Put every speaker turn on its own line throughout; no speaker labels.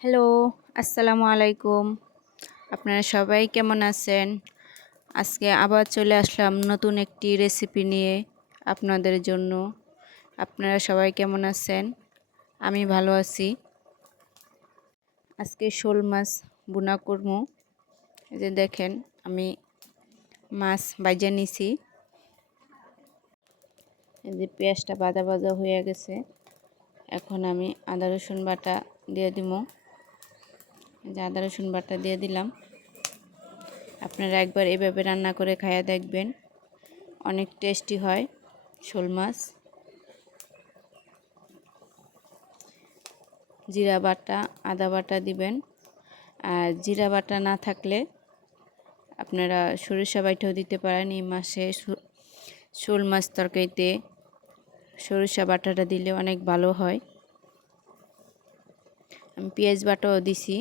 Hello, আসসালামু আলাইকুম। আপনারা সবাই কেমন আছেন? আজকে আবার চলে আসলাম নতুন একটি রেসিপি নিয়ে আপনাদের জন্য। আপনারা সবাই কেমন আছেন? আমি ভালো আছি। আজকে শোল মাছ বুনা করব। এই যে দেখেন, আমি মাছ বাজে নিছি। এই যে পেঁয়াজটা বাজা বাজা হয়ে গেছে। এখন আমি আদা রসুন বাটা দিয়ে দিব। যে আদা, রসুন বাটা দিয়ে দিলাম। আপনারা একবার এভাবে রান্না করে খাইয়া দেখবেন, অনেক টেস্টি হয় শোল মাছ। জিরা বাটা, আদা বাটা দিবেন। আর জিরা বাটা না থাকলে আপনারা সরিষা বাটাও দিতে পারেন এই মাসে। শোল মাছ তরকারিতে সরিষা বাটাটা দিলে অনেক ভালো হয়। আমি পেঁয়াজ বাটাও দিছি।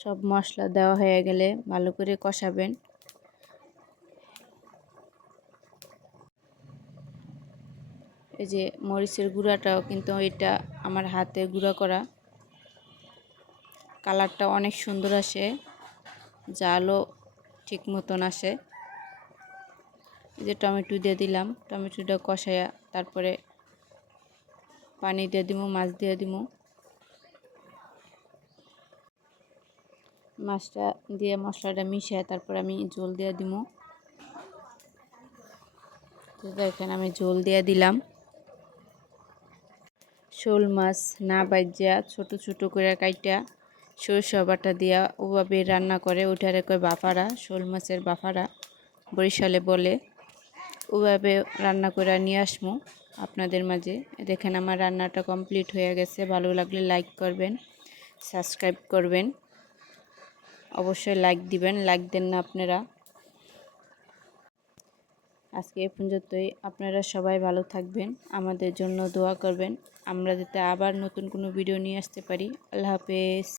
সব মশলা দেওয়া হয়ে গেলে ভালো করে কষাবেন। এই যে মরিচের গুঁড়াটাও কিন্তু এটা আমার হাতে গুঁড়া করা। কালারটা অনেক সুন্দর আসে, জালও ঠিক মতন আসে। এই যে টমেটো দিয়ে দিলাম, টমেটোটা কষাইয়া তারপরে পানি দিয়ে দিব, মাছ দিয়ে দিব। মাছটা দিয়ে মশলাটা মিশিয়ে তারপর আমি জল দিয়ে দিব। দেখেন আমি জল দিয়ে দিলাম। শোল মাছ না বাজিয়া ছোট ছোট করে কাইটা সরষা বাটা দিয়া ওভাবে রান্না করে ওটারে কয় বাফারা, শোল মাছের বাফারা বরিশালে বলে। ওভাবে রান্না করে নিয়ে আসমু আপনাদের মাঝে। দেখেন আমার রান্নাটা কমপ্লিট হয়ে গেছে। ভালো লাগলে লাইক করবেন, সাবস্ক্রাইব করবেন। অবশ্যই লাইক দিবেন লাইক দেন না আপনারা। আজকে এ পর্যন্তই। আপনারা সবাই ভালো থাকবেন, আমাদের জন্য দোয়া করবেন। আমরা যাতে আবার নতুন কোনো ভিডিও নিয়ে আসতে পারি। আল্লাহ হাফেজ।